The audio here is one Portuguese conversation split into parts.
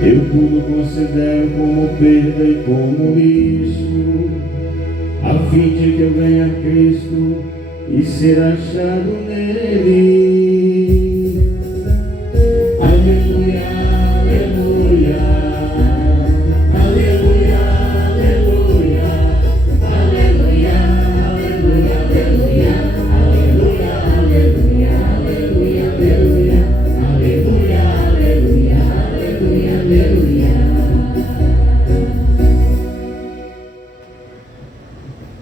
Eu tudo considero como perda e como lixo, a fim de que eu venha a Cristo e ser achado nele. Aleluia, aleluia, aleluia, aleluia, aleluia, aleluia, aleluia, aleluia, aleluia, aleluia, aleluia, aleluia, aleluia, aleluia, aleluia.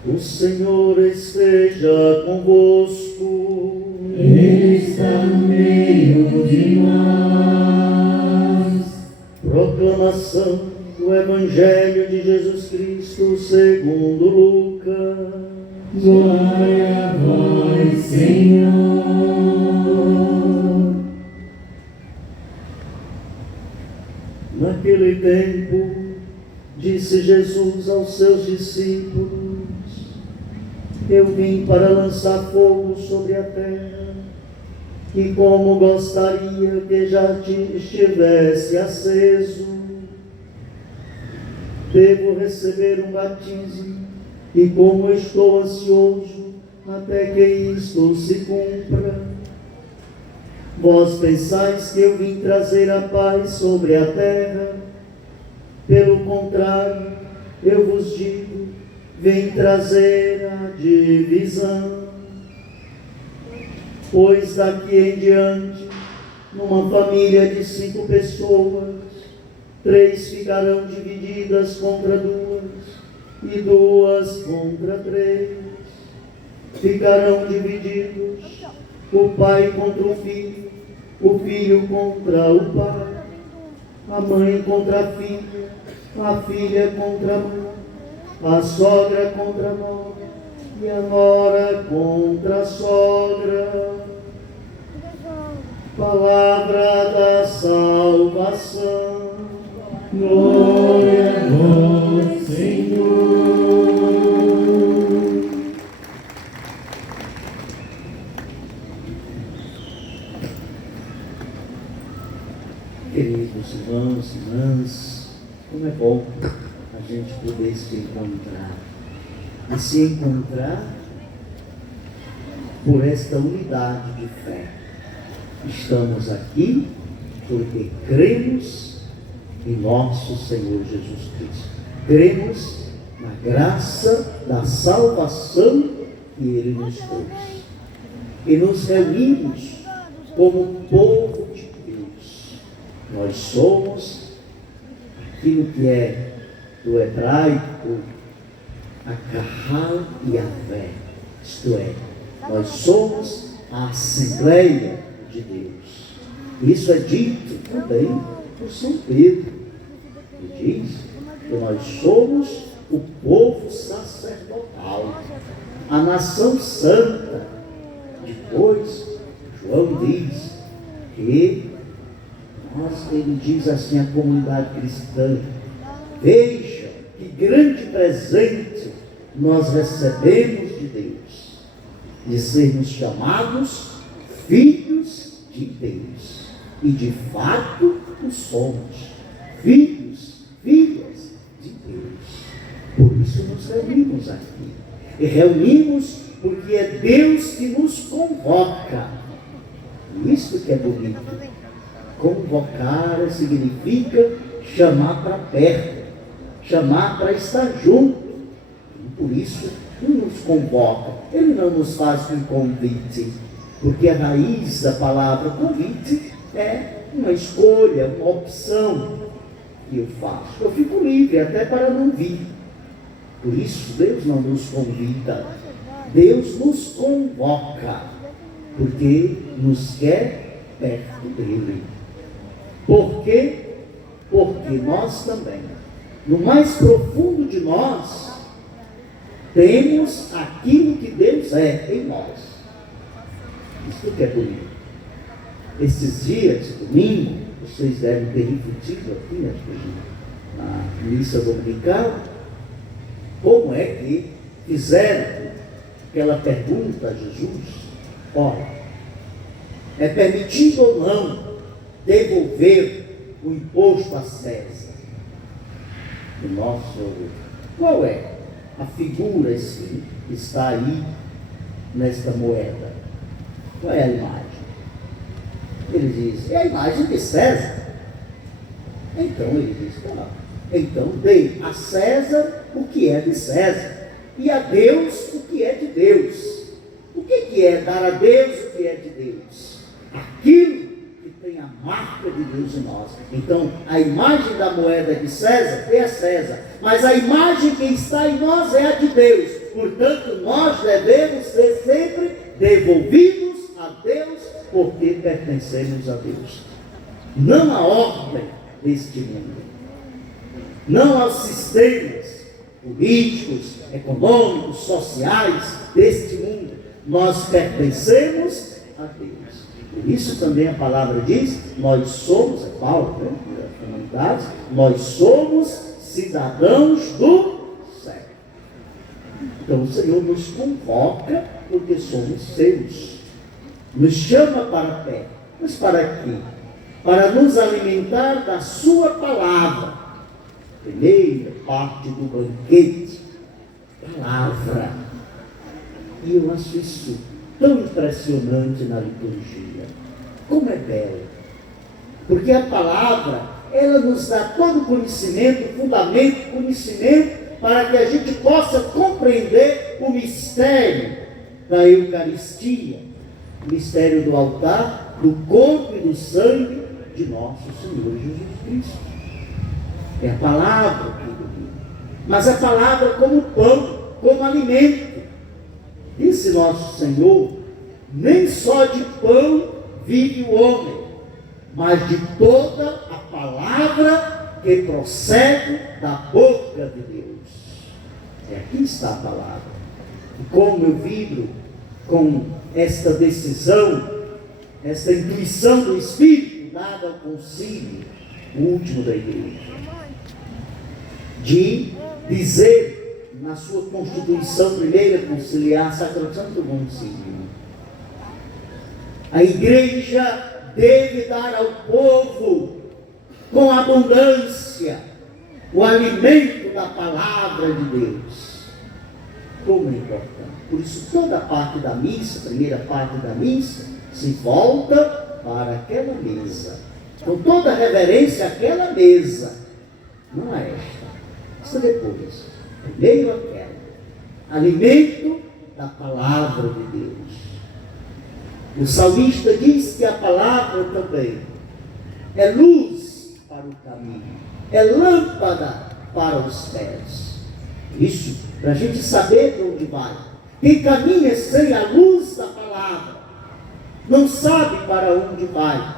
O Senhor esteja convosco. Ele está no meio de nós. Proclamação do Evangelho de Jesus Cristo segundo Lucas. Glória a vós, Senhor. Naquele tempo, disse Jesus aos seus discípulos: Eu vim para lançar fogo sobre a terra, e como gostaria que já estivesse aceso. Devo receber um batismo, e como estou ansioso até que isto se cumpra. Vós pensais que eu vim trazer a paz sobre a terra? Pelo contrário, eu vos digo, vem trazer a divisão. Pois daqui em diante, numa família de 5 pessoas, 3 ficarão divididas contra 2, e 2 contra 3. Ficarão divididos o pai contra o filho contra o pai, a mãe contra a filha contra a mãe, a sogra contra a nora, e a nora contra a sogra. Palavra da salvação. Glória a vós, Senhor. Queridos irmãos e irmãs, como é bom a gente poder se encontrar. E se encontrar por esta unidade de fé. Estamos aqui porque cremos em nosso Senhor Jesus Cristo. Cremos na graça da salvação que Ele nos trouxe. E nos reunimos como povo de Deus. Nós somos aquilo que é do hebraico a Kahal Yavé, isto é, nós somos a Assembleia de Deus. Isso é dito também por São Pedro, que diz que nós somos o povo sacerdotal, a nação santa. Depois, João diz que ele diz assim à comunidade cristã: veja que grande presente nós recebemos de Deus, de sermos chamados filhos de Deus. E de fato o somos, filhos, filhas de Deus. Por isso nos reunimos aqui. E reunimos porque é Deus que nos convoca. Isso que é bonito. Convocar significa chamar para perto, chamar para estar junto. E por isso Ele nos convoca. Ele não nos faz um convite, porque a raiz da palavra convite é uma escolha, uma opção que eu faço. Eu fico livre até para não vir. Por isso Deus não nos convida, Deus nos convoca, porque nos quer perto dele. Por quê? Porque nós também, no mais profundo de nós, temos aquilo que Deus é em nós. Isso que é bonito. Esses dias, domingo, vocês devem ter refletido aqui na missa dominical, como é que fizeram aquela pergunta a Jesus: olha, é permitido ou não devolver o imposto a César. O nosso, qual é a figura que está aí nesta moeda? Qual é a imagem? Ele diz, é a imagem de César. Então ele diz, tá, então dê a César o que é de César, e a Deus o que é de Deus. O que é dar a Deus o que é de Deus? Aquilo que tem a marca de Deus em nós. Então, a imagem da moeda de César é a César, mas a imagem que está em nós é a de Deus. Portanto, nós devemos ser sempre devolvidos a Deus, porque pertencemos a Deus. Não à ordem deste mundo, não aos sistemas políticos, econômicos, sociais deste mundo. Nós pertencemos a Deus. Por isso também a palavra diz, nós somos, é Paulo, né? Nós somos cidadãos do céu. Então o Senhor nos convoca porque somos seus. Nos chama para perto. Mas para quê? Para nos alimentar da sua palavra. Primeira parte do banquete. Palavra. E eu acho isso tão impressionante na liturgia. Como é belo. Porque a palavra, ela nos dá todo o conhecimento, fundamento, conhecimento, para que a gente possa compreender o mistério da Eucaristia, o mistério do altar, do corpo e do sangue de nosso Senhor Jesus Cristo. É a palavra que ilumina. Mas a palavra como pão, como alimento. Disse nosso Senhor, nem só de pão vive o homem, mas de toda a palavra que procede da boca de Deus. E aqui está a palavra. E como eu vibro com esta decisão, esta intuição do Espírito dada ao concílio, o último da igreja, de dizer na sua Constituição primeira conciliar, Sacrosanto Concílio, a igreja deve dar ao povo com abundância o alimento da palavra de Deus. Como é importante. Por isso toda a parte da missa, a primeira parte da missa, se volta para aquela mesa, com toda a reverência àquela mesa, não a esta depois. Primeiro aquela, alimento da palavra de Deus. O salmista diz que a palavra também é luz para o caminho, é lâmpada para os pés. Isso, para a gente saber para onde vai. Quem caminha sem a luz da palavra, não sabe para onde vai,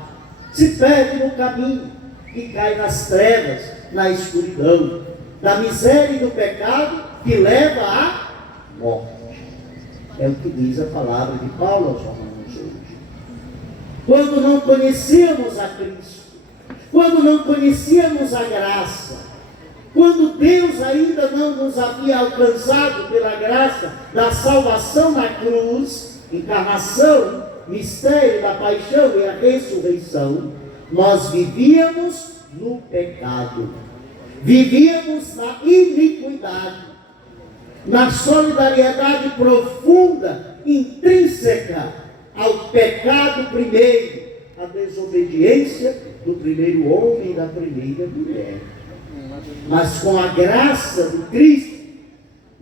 se perde no caminho e cai nas trevas, na escuridão, da miséria e do pecado que leva à morte. É o que diz a palavra de Paulo aos Romanos hoje. Quando não conhecíamos a Cristo, quando não conhecíamos a graça, quando Deus ainda não nos havia alcançado pela graça da salvação na cruz, encarnação, mistério da paixão e a ressurreição, nós vivíamos no pecado. Vivíamos na iniquidade, na solidariedade profunda, intrínseca ao pecado primeiro, à desobediência do primeiro homem e da primeira mulher. Mas com a graça do Cristo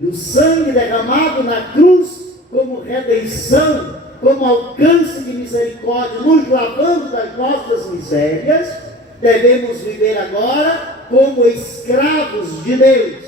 e o sangue derramado na cruz como redenção, como alcance de misericórdia, nos lavando das nossas misérias, devemos viver agora como escravos de Deus,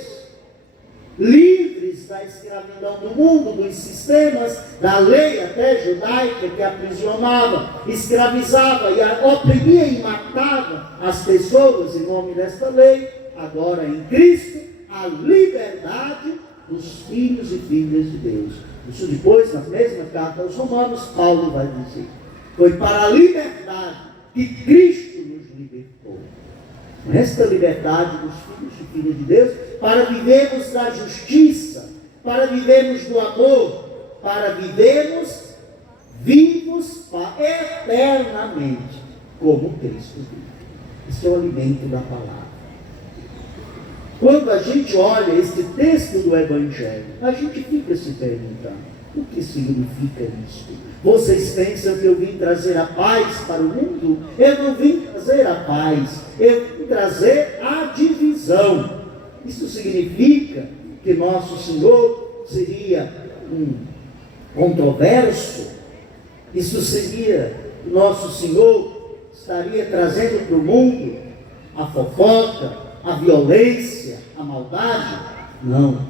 livres da escravidão do mundo, dos sistemas, da lei até judaica que aprisionava, escravizava e oprimia e matava as pessoas em nome desta lei. Agora em Cristo, a liberdade dos filhos e filhas de Deus. Isso depois, na mesma carta aos Romanos, Paulo vai dizer, foi para a liberdade que Cristo nos libertou. Esta liberdade dos filhos e filhas de Deus, para vivermos da justiça, para vivermos do amor, para vivermos vivos eternamente, como Cristo vive. Esse é o alimento da palavra. Quando a gente olha esse texto do Evangelho, a gente fica se perguntando: o que significa isso? Vocês pensam que eu vim trazer a paz para o mundo? Eu não vim trazer a paz, eu vim trazer a divisão. Isso significa que nosso Senhor seria um controverso? Isso seria que nosso Senhor estaria trazendo para o mundo a fofoca, a violência, a maldade? Não.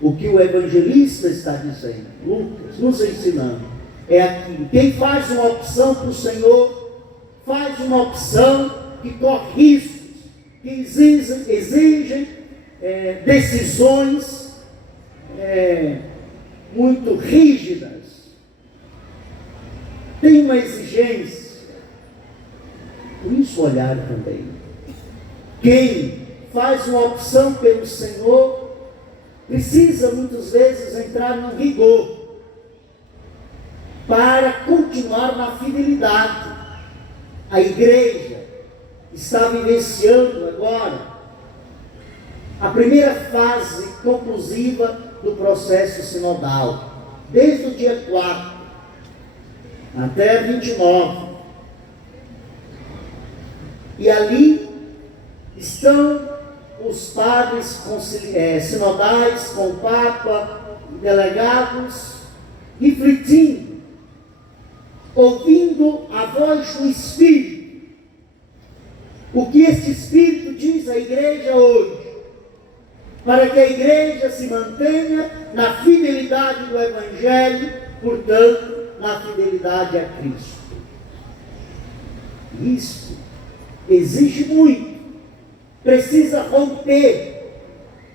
O que o evangelista está dizendo, Lucas, nos ensinando, é aquilo: quem faz uma opção para o Senhor, faz uma opção que corre riscos, que exigem decisões muito rígidas. Tem uma exigência. Por isso olhar também. Quem faz uma opção pelo Senhor precisa muitas vezes entrar no rigor para continuar na fidelidade. A igreja está vivenciando agora a primeira fase conclusiva do processo sinodal, desde o dia 4 até 29. E ali estão os padres sinodais com o Papa, delegados, refletindo, ouvindo a voz do Espírito. O que este Espírito diz à igreja hoje, para que a igreja se mantenha na fidelidade do Evangelho, portanto, na fidelidade a Cristo. Isso exige muito. Precisa romper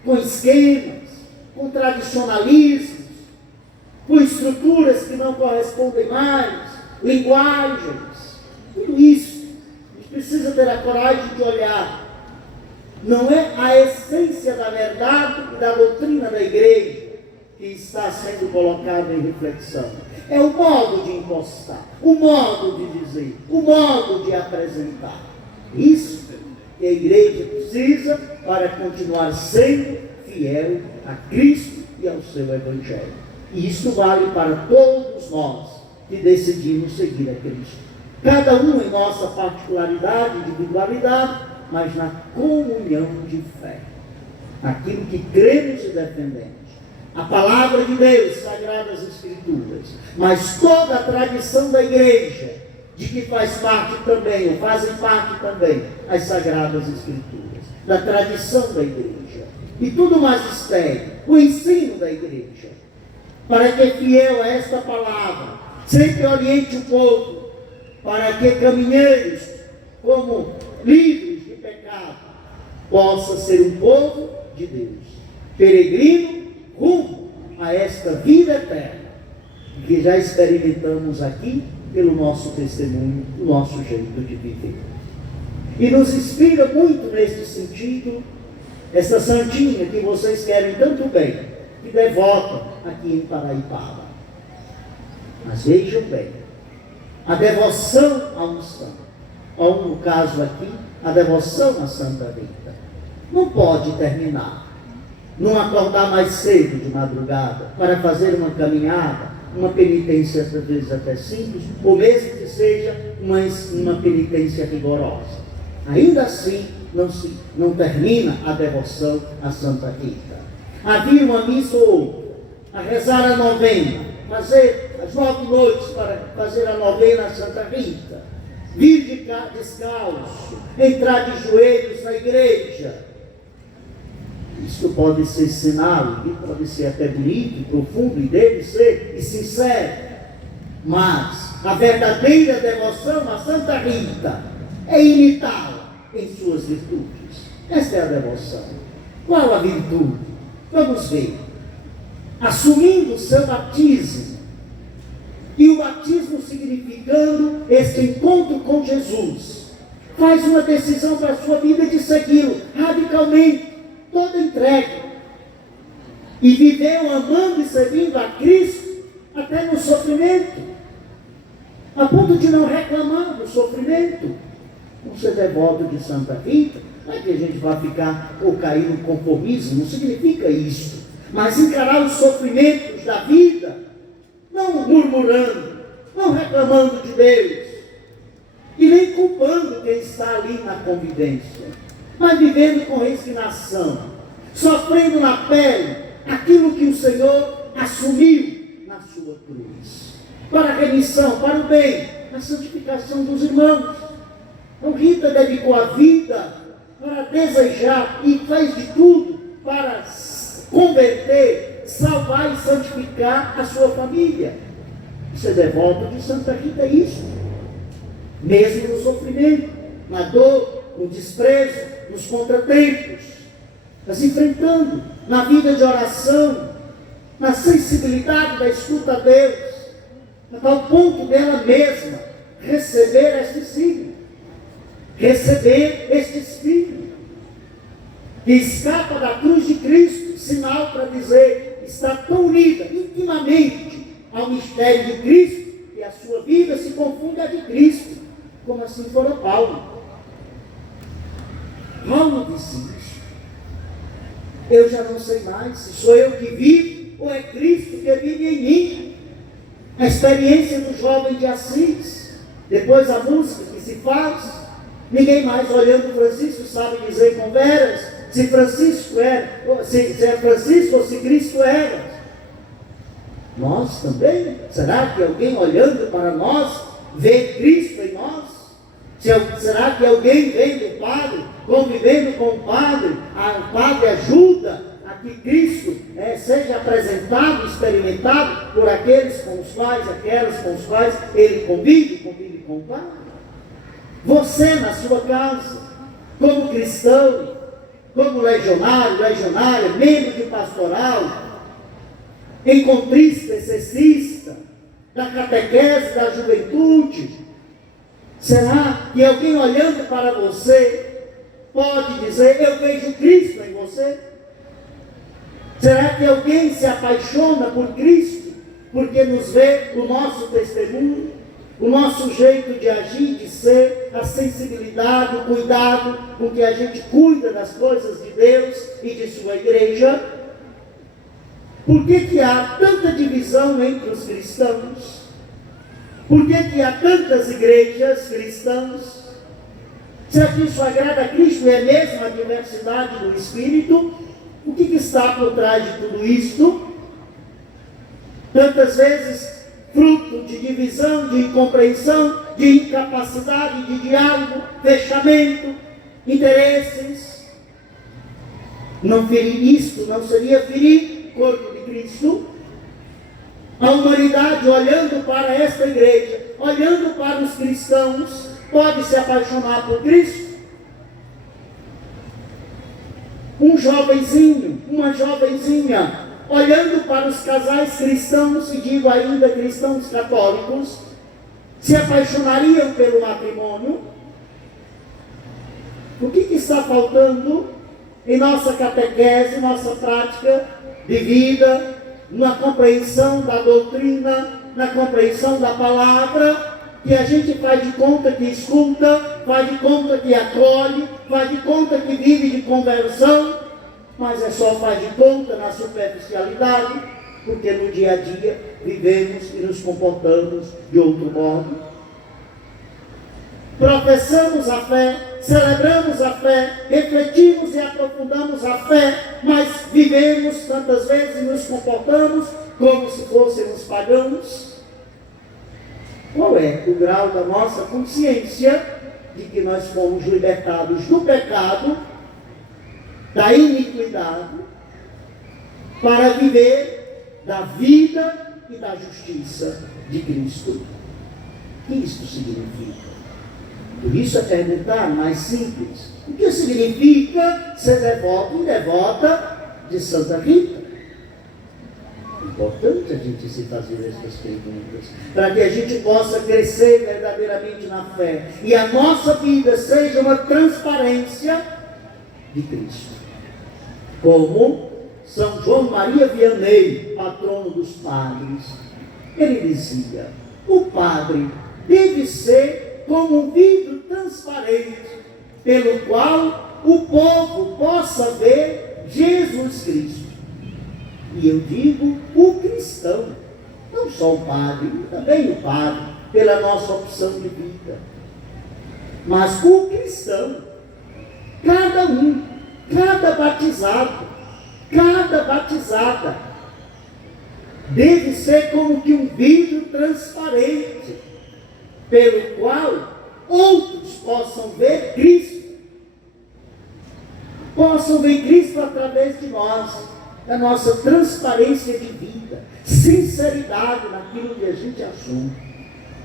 com esquemas, com tradicionalismos, com estruturas que não correspondem mais, linguagens, tudo isso. A gente precisa ter a coragem de olhar. Não é a essência da verdade e da doutrina da igreja que está sendo colocada em reflexão. É o modo de impostar, o modo de dizer, o modo de apresentar. Isso que a igreja precisa para continuar sendo fiel a Cristo e ao seu Evangelho. E isso vale para todos nós que decidimos seguir a Cristo. Cada um em nossa particularidade, individualidade, mas na comunhão de fé. Aquilo que cremos e defendemos. A palavra de Deus, Sagradas Escrituras, mas toda a tradição da igreja, de que faz parte também, ou fazem parte também, as Sagradas Escrituras, da tradição da igreja, e tudo o magistério, o ensino da igreja, para que, fiel a esta palavra, sempre oriente o povo, para que caminheiros, como livres de pecado, possa ser um povo de Deus, peregrino, rumo a esta vida eterna, que já experimentamos aqui pelo nosso testemunho, o nosso jeito de viver. E nos inspira muito neste sentido, essa santinha que vocês querem tanto bem, que devota aqui em Paraipaba. Mas vejam bem, a devoção a um santo, ou no caso aqui, a devoção a Santa Rita, não pode terminar não acordar mais cedo de madrugada para fazer uma caminhada, uma penitência às vezes até simples, ou mesmo que seja uma penitência rigorosa. Ainda assim, não termina a devoção a Santa Rita. Havia uma missa ou outra, a rezar a novena, fazer as 9 noites para fazer a novena a Santa Rita, vir descalço, entrar de joelhos na igreja. Isso pode ser sinal, e pode ser até bonito, profundo, e deve ser, e sincero. Mas a verdadeira devoção a Santa Rita é imitá-la em suas virtudes. Esta é a devoção. Qual a virtude? Vamos ver. Assumindo o seu batismo, e o batismo significando este encontro com Jesus, faz uma decisão para a sua vida de segui-lo radicalmente, toda entrega, e viveu amando e servindo a Cristo até no sofrimento, a ponto de não reclamar do sofrimento. Não ser devoto de Santa Rita, não é que a gente vai ficar ou cair no conformismo, não significa isso. Mas encarar os sofrimentos da vida, não murmurando, não reclamando de Deus, e nem culpando quem está ali na convivência, mas vivendo com resignação, sofrendo na pele aquilo que o Senhor assumiu na sua cruz, para a remissão, para o bem, a santificação dos irmãos. Então Rita dedicou a vida para desejar e faz de tudo para converter, salvar e santificar a sua família. Ser devoto de Santa Rita é isso. Mesmo no sofrimento, na dor, no desprezo, nos contratempos, mas enfrentando na vida de oração, na sensibilidade da escuta a Deus, a tal ponto dela mesma receber este signo, receber este espírito, que escapa da cruz de Cristo, sinal para dizer, está tão unida intimamente ao mistério de Cristo, que a sua vida se confunde à de Cristo, como assim fora Paulo. Paulo disse isso. Eu já não sei mais se sou eu que vivo ou é Cristo que vive em mim. A experiência do jovem de Assis, depois a música que se faz, ninguém mais olhando Francisco sabe dizer com veras se Francisco era, se é Francisco ou se Cristo era. Nós também? Será que alguém olhando para nós vê Cristo em nós? Será que alguém vendo o Padre, convivendo com o Padre ajuda a que Cristo seja apresentado, experimentado por aqueles com os quais, aquelas com os quais ele convive com o Padre? Você na sua casa, como cristão, como legionário, legionária, membro de pastoral, encontrista, exercista, da catequese, da juventude, será que alguém olhando para você pode dizer, eu vejo Cristo em você? Será que alguém se apaixona por Cristo porque nos vê o nosso testemunho, o nosso jeito de agir, de ser, a sensibilidade, o cuidado com que a gente cuida das coisas de Deus e de sua igreja? Por que há tanta divisão entre os cristãos? Por que há tantas igrejas cristãs? Será que isso agrada a Cristo? É mesmo a diversidade do Espírito? O que está por trás de tudo isto? Tantas vezes fruto de divisão, de incompreensão, de incapacidade de diálogo, fechamento, interesses. Não ferir isto, não seria ferir o corpo de Cristo? A humanidade, olhando para esta igreja, olhando para os cristãos, pode se apaixonar por Cristo? Um jovenzinho, uma jovenzinha, olhando para os casais cristãos, e digo ainda cristãos católicos, se apaixonariam pelo matrimônio? O que está faltando em nossa catequese, nossa prática de vida, na compreensão da doutrina, na compreensão da palavra, que a gente faz de conta que escuta, faz de conta que acolhe, faz de conta que vive de conversão, mas é só faz de conta na superficialidade, porque no dia a dia vivemos e nos comportamos de outro modo. Professamos a fé, celebramos a fé, refletimos e aprofundamos a fé, mas vivemos tantas vezes e nos comportamos como se fôssemos pagãos. Qual é o grau da nossa consciência de que nós fomos libertados do pecado, da iniquidade, para viver da vida e da justiça de Cristo? O que isso significa? Por isso é perguntar mais simples. O que significa ser devoto e devota de Santa Rita? É importante a gente se fazer essas perguntas, para que a gente possa crescer verdadeiramente na fé, e a nossa vida seja uma transparência de Cristo. Como São João Maria Vianney, patrono dos padres, ele dizia, o padre deve ser como um vidro transparente transparente, pelo qual o povo possa ver Jesus Cristo. E eu digo o cristão, não só o padre, também o padre, pela nossa opção de vida, mas o cristão, cada um, cada batizado, cada batizada, deve ser como que um vidro transparente, pelo qual outros possam ver Cristo. Possam ver Cristo através de nós, da nossa transparência de vida, sinceridade naquilo que a gente assume.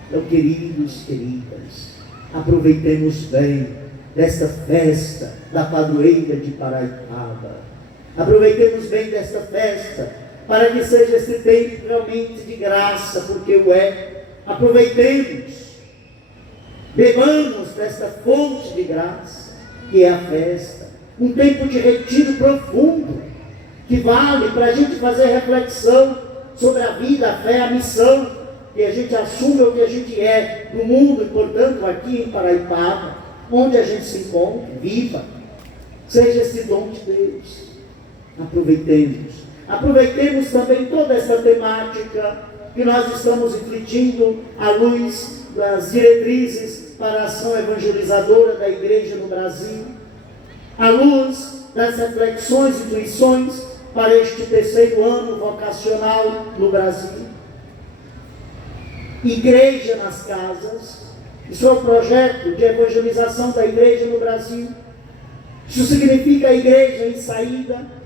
Então, queridos, queridas, aproveitemos bem desta festa da padroeira de Paraipaba. Aproveitemos bem desta festa, para que seja esse tempo realmente de graça, porque o é. Aproveitemos, bebamos desta fonte de graça, que é a festa. Um tempo de retiro profundo, que vale para a gente fazer reflexão sobre a vida, a fé, a missão, que a gente assume o que a gente é no mundo, e portanto aqui em Paraipaba, onde a gente se encontra, viva, seja esse dom de Deus. Aproveitemos também toda essa temática que nós estamos refletindo à luz das diretrizes para a ação evangelizadora da Igreja no Brasil, à luz das reflexões e intuições para este terceiro ano vocacional no Brasil. Igreja nas casas, isso é o projeto de evangelização da Igreja no Brasil. Isso significa a igreja em saída.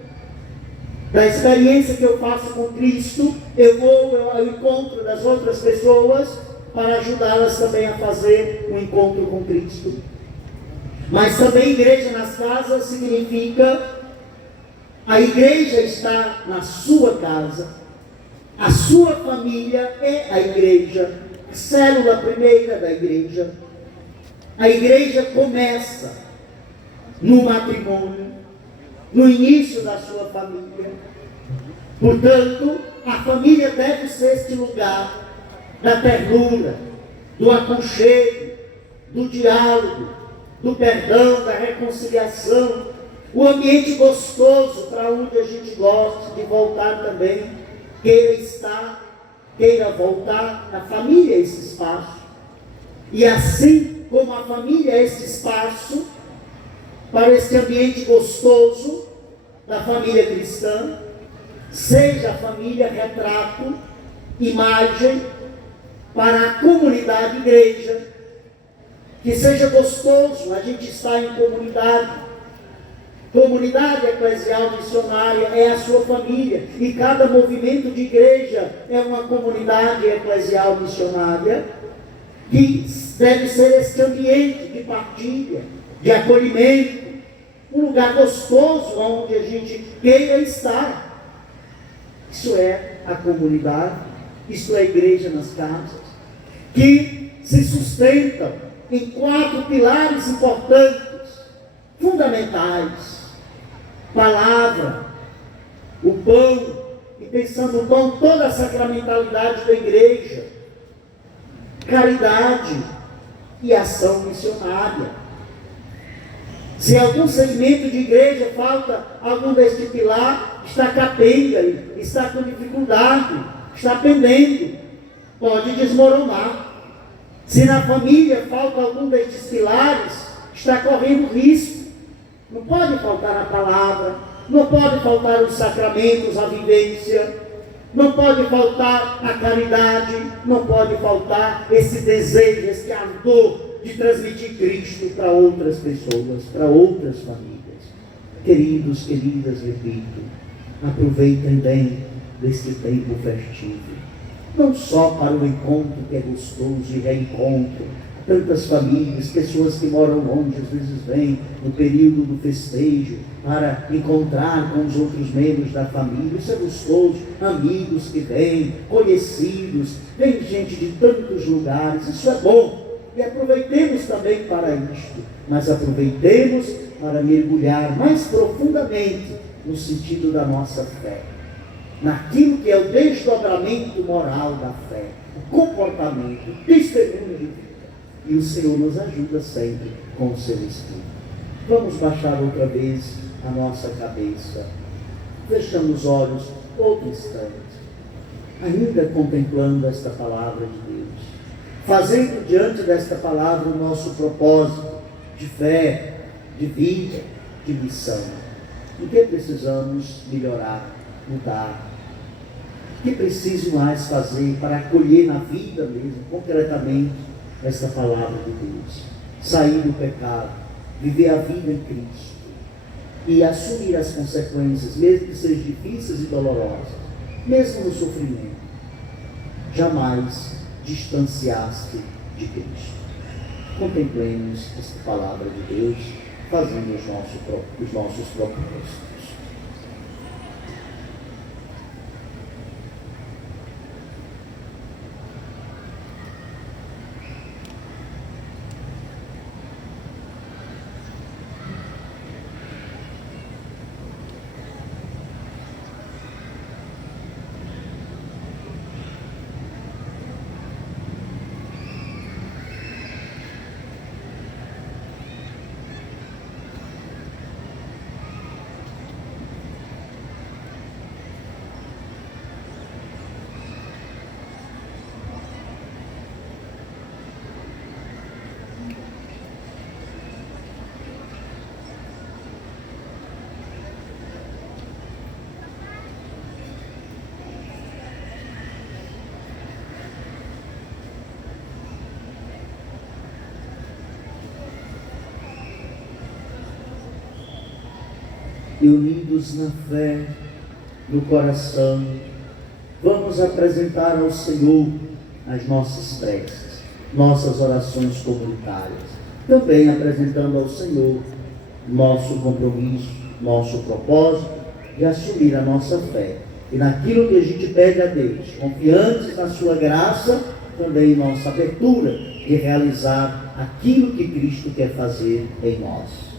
Da experiência que eu faço com Cristo, eu vou ao encontro das outras pessoas para ajudá-las também a fazer um encontro com Cristo. Mas também igreja nas casas significa a igreja está na sua casa, a sua família é a igreja, a célula primeira da igreja. A igreja começa no matrimônio, no início da sua família. Portanto, a família deve ser este lugar da ternura, do aconchego, do diálogo, do perdão, da reconciliação, o ambiente gostoso para onde a gente gosta de voltar também, queira estar, queira voltar. A família é esse espaço. E assim como a família é esse espaço para esse ambiente gostoso da família cristã, seja a família retrato, imagem para a comunidade igreja, que seja gostoso a gente estar em comunidade. Comunidade eclesial missionária é a sua família, e cada movimento de igreja é uma comunidade eclesial missionária, que deve ser esse ambiente de partilha, de acolhimento, um lugar gostoso onde a gente queira estar. Isso é a comunidade, isso é a igreja nas casas, que se sustentam em 4 pilares importantes, fundamentais: palavra, o pão, e pensando no pão, toda a sacramentalidade da igreja, caridade e ação missionária. Se algum segmento de igreja falta algum deste pilar, está capenga, está com dificuldade, está pendendo, pode desmoronar. Se na família falta algum destes pilares, está correndo risco. Não pode faltar a palavra, não pode faltar os sacramentos, a vivência, não pode faltar a caridade, não pode faltar esse desejo, esse ardor de transmitir Cristo para outras pessoas, para outras famílias. Queridos, queridas, repito, aproveitem bem deste tempo festivo, não só para o encontro que é gostoso e reencontro. Tantas famílias, pessoas que moram longe, às vezes vêm no período do festejo para encontrar com os outros membros da família. Isso é gostoso. Amigos que vêm, conhecidos, vem gente de tantos lugares. Isso é bom. E aproveitemos também para isto, mas aproveitemos para mergulhar mais profundamente no sentido da nossa fé, naquilo que é o desdobramento moral da fé, o comportamento, o testemunho de vida. e o Senhor nos ajuda sempre com o seu Espírito. Vamos baixar outra vez a nossa cabeça. Fechando os olhos outro instante, ainda contemplando esta palavra de Deus, fazendo diante desta palavra o nosso propósito de fé, de vida, de missão. O que precisamos melhorar, mudar? O que preciso mais fazer para acolher na vida mesmo, concretamente, esta palavra de Deus? Sair do pecado, viver a vida em Cristo e assumir as consequências, mesmo que sejam difíceis e dolorosas, mesmo no sofrimento. Jamais distanciar-se de Cristo. Contemplemos esta palavra de Deus, fazendo os nossos propósitos. E unidos na fé, no coração, vamos apresentar ao Senhor as nossas preces, nossas orações comunitárias, também apresentando ao Senhor nosso compromisso, nosso propósito de assumir a nossa fé. E naquilo que a gente pede a Deus, confiantes na sua graça, também nossa abertura de realizar aquilo que Cristo quer fazer em nós.